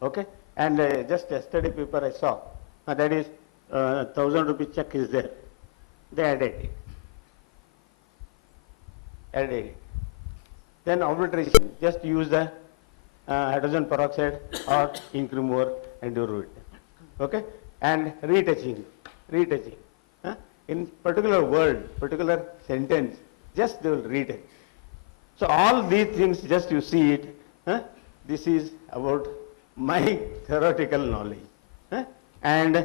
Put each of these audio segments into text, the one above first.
Okay, and just yesterday paper I saw, that is 1,000 rupee check is there. They added it. Added it. Then arbitration, just use the hydrogen peroxide or ink remover and you do it. Okay, and retouching. Huh? In particular word, particular sentence, just they will retouch. So all these things, just you see it. Huh? This is about my theoretical knowledge. Huh? And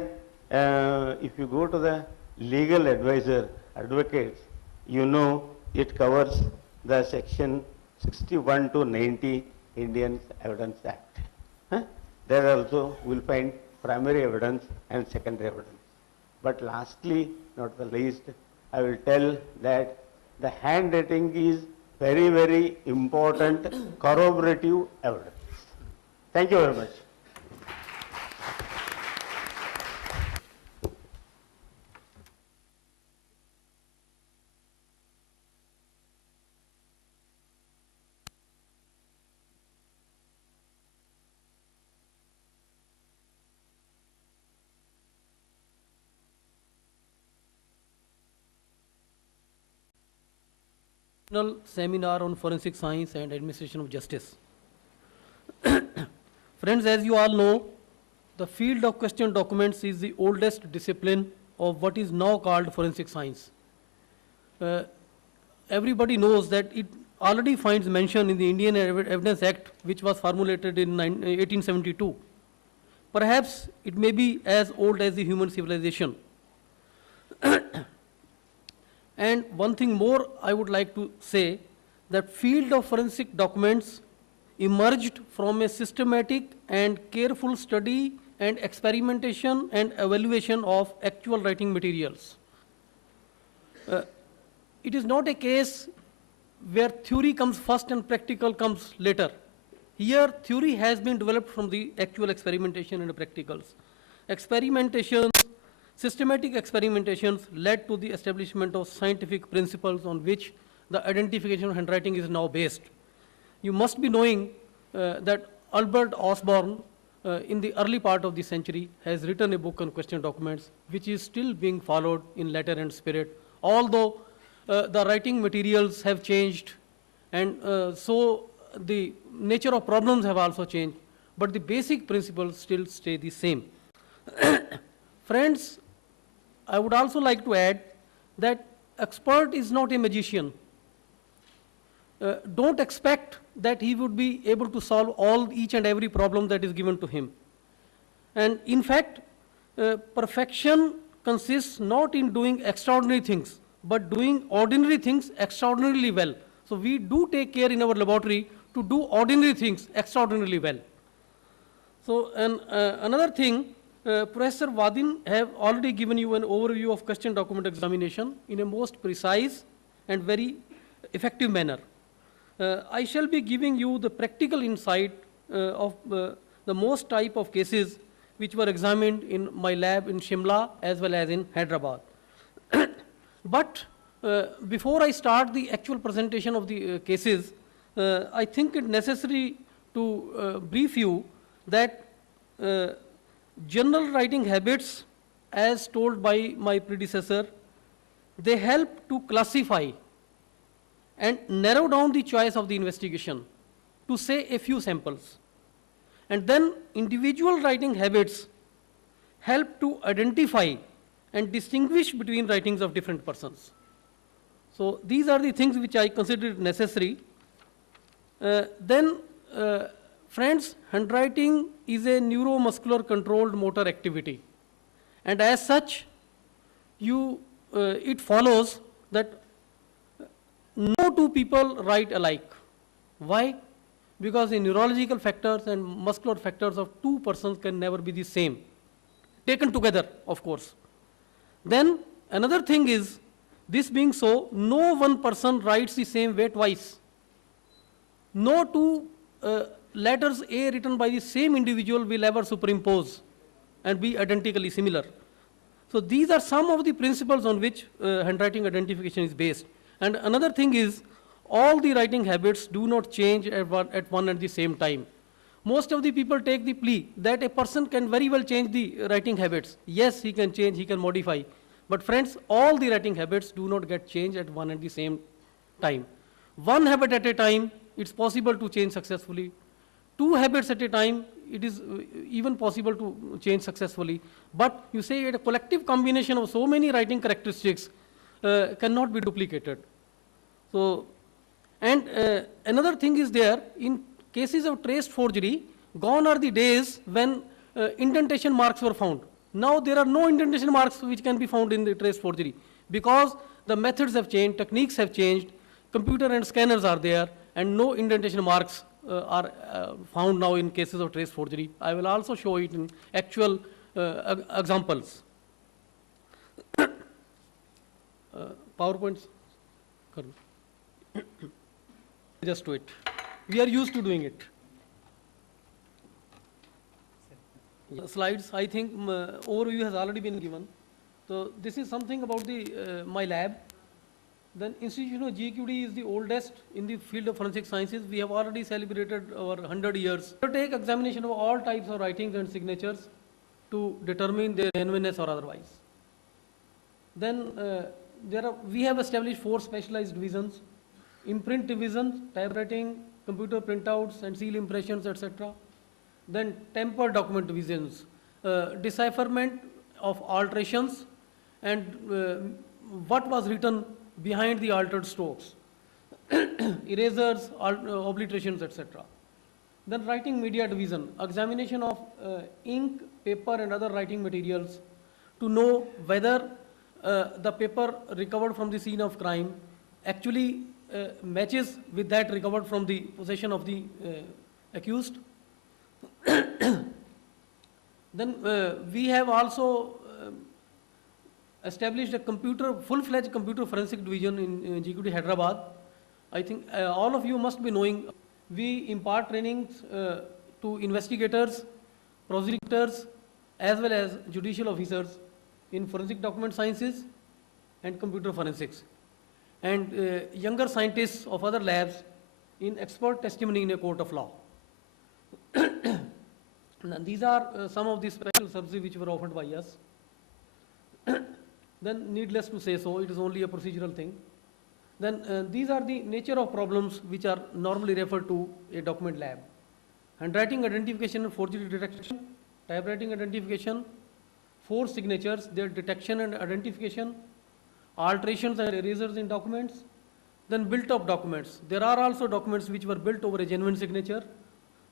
if you go to the legal advisor, advocates, you know it covers the section 61 to 90 Indian Evidence Act. Huh? There also we will find primary evidence and secondary evidence. But lastly, not the least, I will tell that the handwriting is very, very important corroborative evidence. Thank you very much. Seminar on Forensic Science and Administration of Justice. Friends, as you all know, the field of question documents is the oldest discipline of what is now called forensic science. Everybody knows that it already finds mention in the Indian Evidence Act, which was formulated in 1872. Perhaps it may be as old as the human civilization. And one thing more I would like to say, that field of forensic documents emerged from a systematic and careful study and experimentation and evaluation of actual writing materials. It is not a case where theory comes first and practical comes later. Here, theory has been developed from the actual experimentation and practicals. Systematic experimentations led to the establishment of scientific principles on which the identification of handwriting is now based. You must be knowing that Albert Osborne, in the early part of the century, has written a book on question documents, which is still being followed in letter and spirit, although the writing materials have changed, and so the nature of problems have also changed, but the basic principles still stay the same. Friends, I would also like to add that expert is not a magician. Don't expect that he would be able to solve each and every problem that is given to him. And in fact, perfection consists not in doing extraordinary things, but doing ordinary things extraordinarily well. So we do take care in our laboratory to do ordinary things extraordinarily well. So another thing, Professor Wadin have already given you an overview of question document examination in a most precise and very effective manner. I shall be giving you the practical insight of the most type of cases which were examined in my lab in Shimla as well as in Hyderabad. But before I start the actual presentation of the cases, I think it necessary to brief you that general writing habits, as told by my predecessor, they help to classify and narrow down the choice of the investigation to say a few samples. And then individual writing habits help to identify and distinguish between writings of different persons. So these are the things which I consider necessary. Friends, handwriting is a neuromuscular controlled motor activity. And as such, it follows that no two people write alike. Why? Because the neurological factors and muscular factors of two persons can never be the same, taken together, of course. Then another thing is, this being so, no one person writes the same way twice. No two letters A written by the same individual will ever superimpose and be identically similar. So these are some of the principles on which handwriting identification is based. And another thing is, all the writing habits do not change at one and the same time. most of the people take the plea that a person can very well change the writing habits. Yes, he can change, he can modify. But friends, all the writing habits do not get changed at one and the same time. One habit at a time, it's possible to change successfully. Two habits at a time, it is even possible to change successfully. But you say a collective combination of so many writing characteristics cannot be duplicated. So, and another thing is there, in cases of traced forgery, gone are the days when indentation marks were found. Now there are no indentation marks which can be found in the traced forgery because the methods have changed, techniques have changed, computer and scanners are there, and no indentation marks are found now in cases of traced forgery. I will also show it in actual examples. PowerPoints? Just do it. We are used to doing it. Slides, I think overview has already been given. So this is something about the my lab. Then institution of GQD is the oldest in the field of forensic sciences. We have already celebrated our 100 years. We take examination of all types of writings and signatures to determine their genuineness or otherwise. Then we have established 4 specialized divisions: imprint division, typewriting, computer printouts and seal impressions, etc. Then tempered document divisions, decipherment of alterations and what was written behind the altered strokes, erasers, obliterations, etc. Then writing media division, examination of ink, paper and other writing materials to know whether the paper recovered from the scene of crime actually matches with that recovered from the possession of the accused. Then we have also established a full-fledged computer forensic division in GQD Hyderabad. I think all of you must be knowing we impart trainings to investigators, prosecutors, as well as judicial officers in forensic document sciences and computer forensics, and younger scientists of other labs in expert testimony in a court of law. These are some of the special services which were offered by us. Then, needless to say so, it is only a procedural thing. Then these are the nature of problems which are normally referred to a document lab: handwriting identification and forgery detection, typewriting identification, forged signatures, their detection and identification, alterations and erasers in documents, then built-up documents. There are also documents which were built over a genuine signature.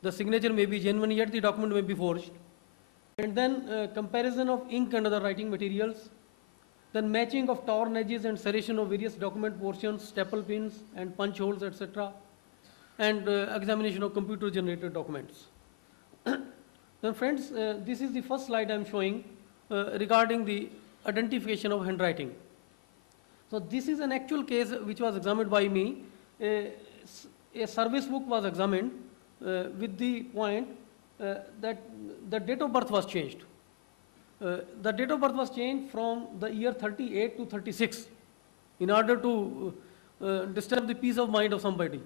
The signature may be genuine, yet the document may be forged. And then comparison of ink and other writing materials, then matching of torn edges and serration of various document portions, staple pins and punch holes, etc. And examination of computer-generated documents. Then friends, this is the first slide I am showing regarding the identification of handwriting. So this is an actual case which was examined by me. A service book was examined with the point that the date of birth was changed. The date of birth was changed from the year 38 to 36 in order to disturb the peace of mind of somebody.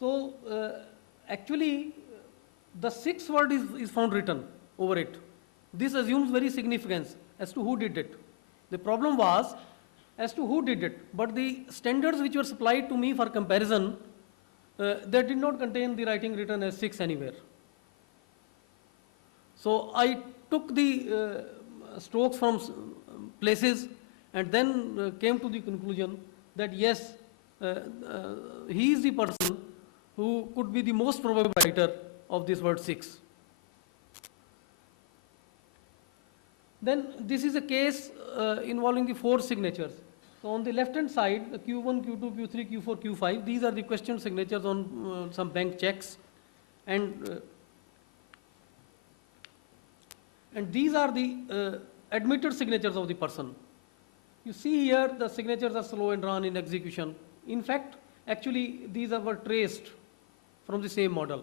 So actually the 6th word is found written over it. This assumes very significance as to who did it. The problem was as to who did it, but the standards which were supplied to me for comparison, they did not contain the writing written as 6 anywhere. So I took the strokes from places and then came to the conclusion that yes, he is the person who could be the most probable writer of this word 6. Then this is a case involving the 4 signatures. So on the left hand side, the Q1, Q2, Q3, Q4, Q5, these are the question signatures on some bank checks, and these are the admitted signatures of the person. You see here the signatures are slow and drawn in execution. In fact, actually these were traced from the same model.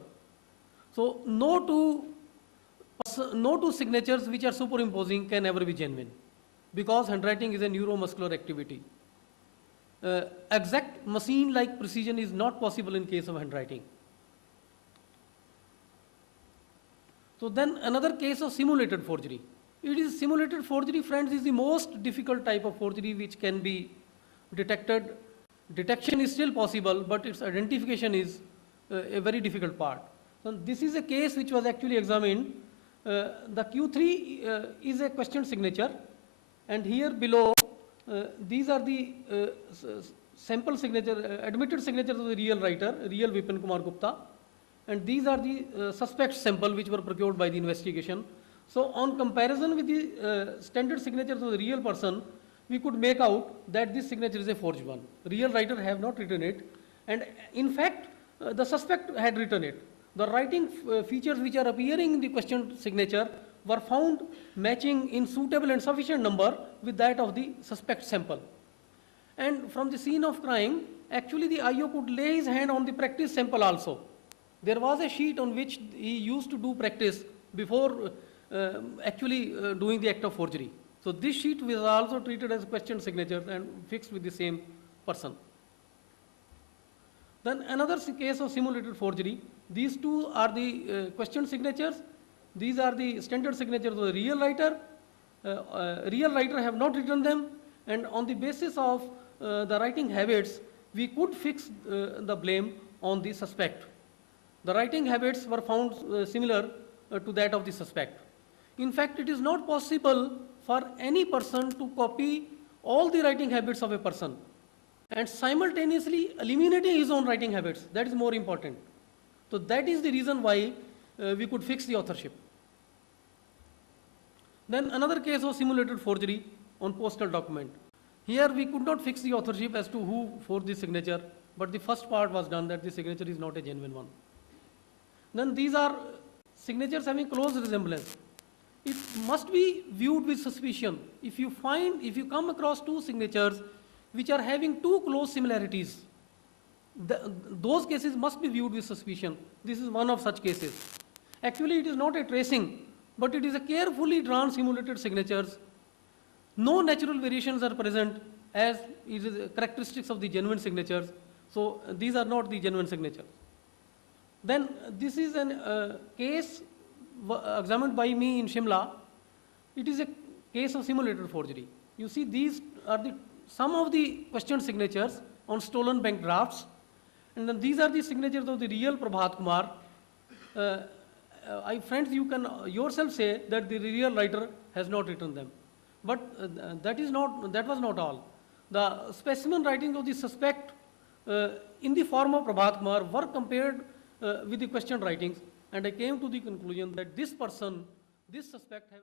So no two signatures which are superimposing can ever be genuine, because handwriting is a neuromuscular activity. Exact machine-like precision is not possible in case of handwriting. So then another case of simulated forgery. It is simulated forgery, friends, is the most difficult type of forgery which can be detected. Detection is still possible, but its identification is a very difficult part. So this is a case which was actually examined. The Q3 is a question signature, and here below, these are the sample signature, admitted signatures of the real writer, real Vipin Kumar Gupta, and these are the suspect sample which were procured by the investigation. So on comparison with the standard signatures of the real person, we could make out that this signature is a forged one. Real writer have not written it, and in fact, the suspect had written it. The writing features which are appearing in the question signature were found matching in suitable and sufficient number with that of the suspect sample. And from the scene of crime, actually the IO could lay his hand on the practice sample also. There was a sheet on which he used to do practice before actually doing the act of forgery. So this sheet was also treated as a question signature and fixed with the same person. Then another case of simulated forgery. These two are the question signatures. These are the standard signatures of the real writer. Real writer have not written them, and on the basis of the writing habits, we could fix the blame on the suspect. The writing habits were found similar to that of the suspect. In fact, it is not possible for any person to copy all the writing habits of a person and simultaneously eliminating his own writing habits. That is more important. So that is the reason why we could fix the authorship. Then another case of simulated forgery on postal document. Here we could not fix the authorship as to who forged the signature, but the first part was done that the signature is not a genuine one. Then these are signatures having close resemblance. It must be viewed with suspicion. If you come across two signatures which are having too close similarities, those cases must be viewed with suspicion. This is one of such cases. Actually, it is not a tracing, but it is a carefully drawn simulated signatures. No natural variations are present as it is characteristics of the genuine signatures. So these are not the genuine signatures. Then this is a case examined by me in Shimla. It is a case of simulated forgery. You see, these are some of the question signatures on stolen bank drafts, and then these are the signatures of the real Prabhat Kumar. Friends, you can yourself say that the real writer has not written them, but that was not all. The specimen writings of the suspect in the form of Prabhat Kumar were compared with the question writings, and I came to the conclusion that this suspect have